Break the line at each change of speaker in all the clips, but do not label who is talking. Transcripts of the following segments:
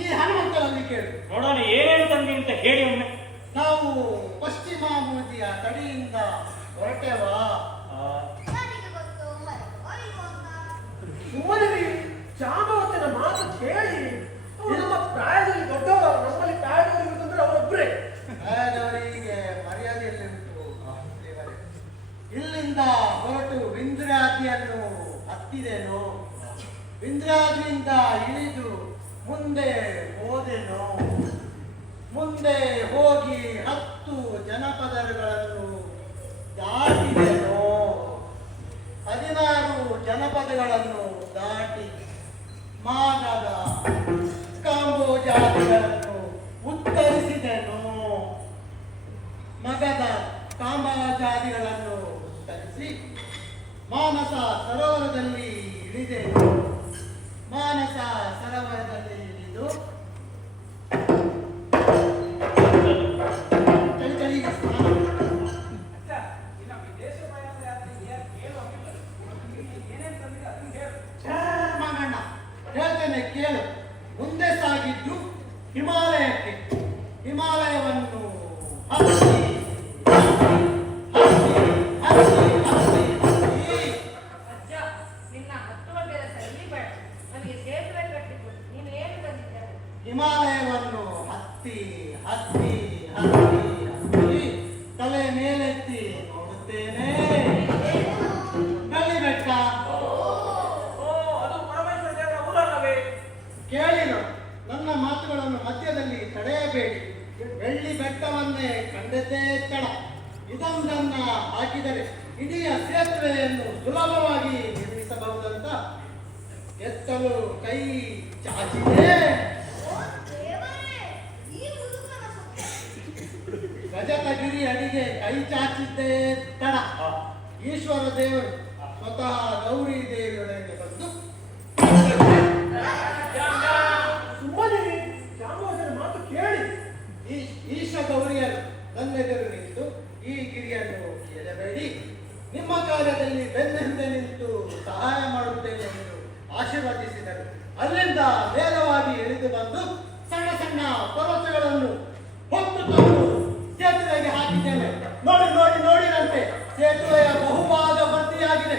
ಈ
ಹನುಮಂತನಲ್ಲಿ ಕೇಳು.
ನೋಡೋಣ ಏನೇನು ತಂದಿ ಅಂತ ಹೇಳಿ ಒಮ್ಮೆ.
ನಾವು ಪಶ್ಚಿಮ ಮೋದಿಯ ತಡೆಯಿಂದ ಹೊರಟೆವಾ?
ಸುಮ್ಮನೆ ಚಾಮವತನ ಮಾತು ಕೇಳಿ. ನಮ್ಮ ಪ್ರಾಯದಲ್ಲಿ ದೊಡ್ಡವರು ನಮ್ಮಲ್ಲಿ ಪ್ರಾಯದವರು ಇರುತ್ತಂದ್ರೆ ಅವರೊಬ್ಬರೇ.
ಪ್ರಾಯದವರಿಗೆ ಮರ್ಯಾದೆ ಎಲ್ಲಿಂಟು ದೇವರೇ. ಇಲ್ಲಿಂದ ಹೊರಟು ಬಿಂದ್ರಾದಿಯನ್ನು ಹತ್ತಿದೆನು? ವಿಂಧ್ರಾದ್ರಿಯಿಂದ ಇಳಿದು ಮುಂದೆ ಹೋದೆನು. ಮುಂದೆ ಹೋಗಿ ಹತ್ತು ಜನಪದಗಳನ್ನು ದಾಟಿದೆನು. ಹದಿನಾರು ಜನಪದಗಳನ್ನು ದಾಟಿ ಮಾನದ ಕಾಂಬೋಜಾತಿಗಳನ್ನು ಉತ್ತರಿಸಿದೆನು. ಮಗದ ಕಾಮಜಾತಿಗಳನ್ನು ಉತ್ತರಿಸಿ ಮಾನಸ ಸರೋವರದಲ್ಲಿ ಇಳಿದೆನು. ಮಾನಸ ಸರೋವರದಲ್ಲಿ look ಆದಾಯವನ್ನು ಹತ್ತಿ ಹತ್ತಿ ಹತ್ತಿ ಹತ್ತಿ. ತಲೆ ಮೇಲೆತ್ತಿ ನೋಡುತ್ತೇನೆ. ಕಲ್ಲಿ ಬೆಟ್ಟ. ಕೇಳಿನ ನನ್ನ ಮಾತುಗಳನ್ನು ಮಧ್ಯದಲ್ಲಿ ತಡೆಯಬೇಡಿ. ಬೆಳ್ಳಿ ಬೆಟ್ಟವನ್ನೇ ಕಂಡದ್ದೇ ತಡ. ಇದೊಂದನ್ನ ಹಾಕಿದರೆ ಇಡೀ ಸೇತುವೆಯನ್ನು ಸುಲಭವಾಗಿ ನಿರ್ಮಿಸಬಹುದಂತ. ಎತ್ತಲು ಕೈ ಚಾಚಿದೆ. ಗಜಕಗಿರಿ ಅಡಿಗೆ ಕೈ ಚಾಚಿದ್ದೇ ತಡ. ಈಶ್ವರ ದೇವರು ಸ್ವತಃ ಗೌರಿ ದೇವಿಯೊಳಗೆ ಬಂದು.
ಸುಮ್ಮನೆ ಶ್ಯಾಮವಾಸನ ಮಾತು ಕೇಳಿ.
ಈಶ ಗೌರಿಯರು ನನ್ನ ಎದುರು ನಿಂತು ಈ ಗಿರಿಯನ್ನು ಎಳೆಬೇಡಿ. ನಿಮ್ಮ ಕಾಲದಲ್ಲಿ ಹಿಂದೆ ನಿಂತು ಸಹಾಯ ಮಾಡುತ್ತೇನೆ ಎಂದು ಆಶೀರ್ವದಿಸಿದರು. ಅಲ್ಲಿಂದ ವೇಗವಾಗಿ ಇಳಿದು ಬಂದು ಸಣ್ಣ ಸಣ್ಣ ಪರ ನೋಡಿ ನೋಡಿ ನೋಡಿದಂತೆ ಸೇತುವೆಯ ಬಹುಭಾಗ ಭರ್ತಿಯಾಗಿದೆ.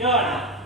Que hora?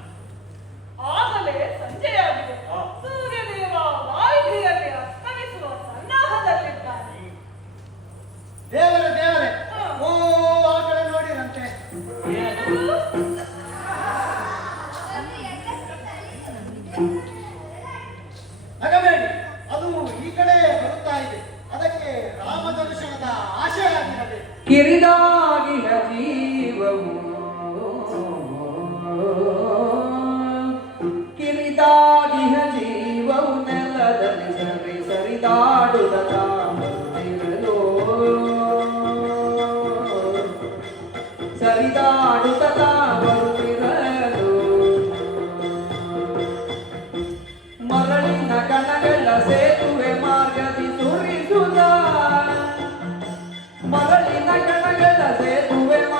away.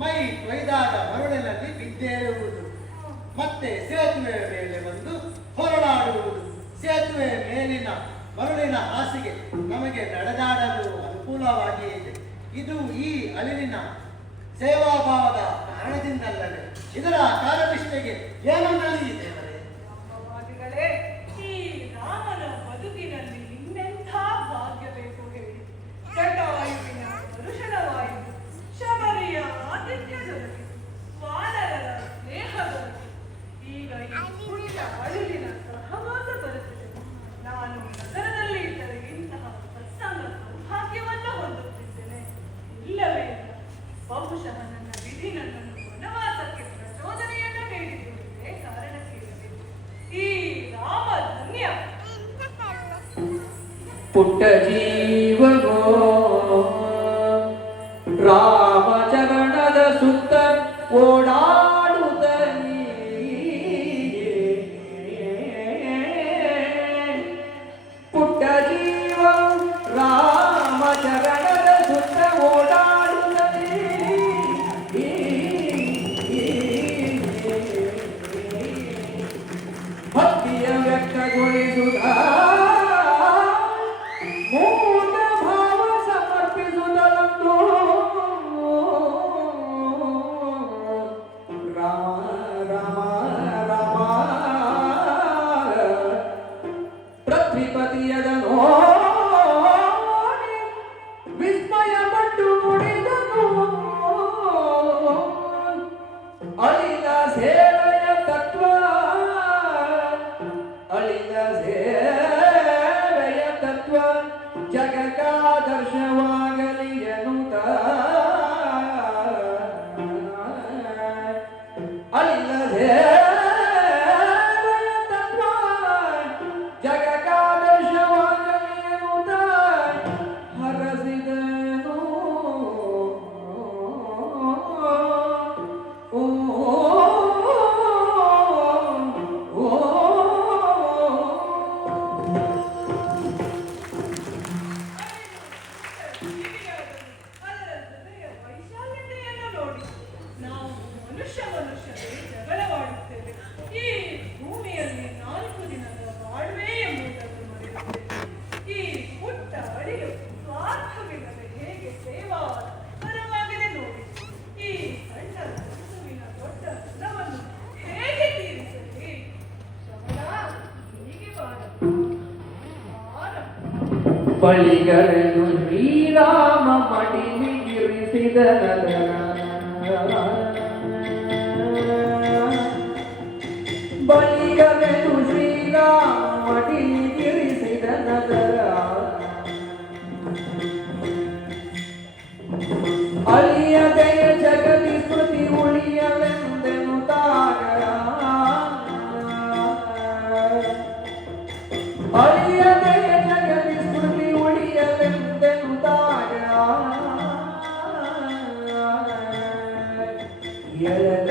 ಮೈ ಮೈದಾದ ಮರುಳಿನಲ್ಲಿ ಬಿದ್ದೇರುವುದು ಮತ್ತೆ ಸೇತುವೆಯ ಮೇಲೆ ಬಂದು ಹೊರಳಾಡುವುದು ಸೇತುವೆಯ ಮೇಲಿನ ಮರುಳಿನ ಹಾಸಿಗೆ ನಮಗೆ ನಡೆದಾಡಲು ಅನುಕೂಲವಾಗಿದೆ ಇದು. ಈ ಅಳಿವಿನ ಸೇವಾಭಾವದ ಕಾರಣದಿಂದಲ್ಲದೆ ಇದರ ಕಾರ್ಯನಿಷ್ಠೆಗೆ
ಏನು ನಡೆಯಿದೆ ಪುಟ್ಟ
ಜೀವಗೋ
ಜಗಳವಾಡುತ್ತೇವೆ ಈ ಭೂಮಿಯಲ್ಲಿ ನಾಲ್ಕು ದಿನದ ಬಾಳ್ವೆ ಎಂಬುದನ್ನು ಮರೆಯುತ್ತೇವೆ ಈ ಹೇಗೆ ಈ ದೊಡ್ಡ ಹೇಗೆ ತೀರಿಸಲಿ?
ಶ್ರೀರಾಮ y